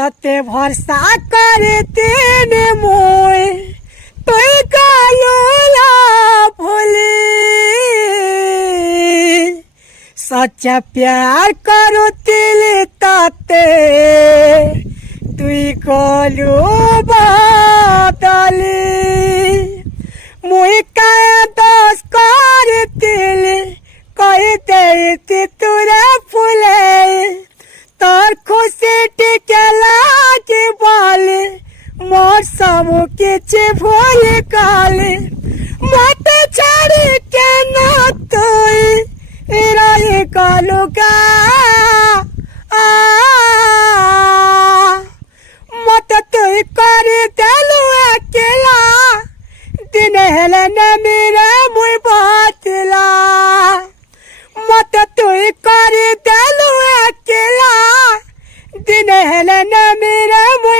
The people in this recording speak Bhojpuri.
তাতে ভরসা করে তিন মই তুই কালুলা ভুলি सच्चा प्यार करो दिल ताते तुई कलू बदली मुई का दोष कर दिल कह दे तुरे फुले तोर खुशी टिकेला जीवन मोर सब किछ भूल गली मत छाड़ी के ना तुई इराए कालुका मत तुई कर दिलु अकेला दिन हेले न मेरे मुई बातला मत तुई कर दिलु अकेला दिन हेले न मेरे मुई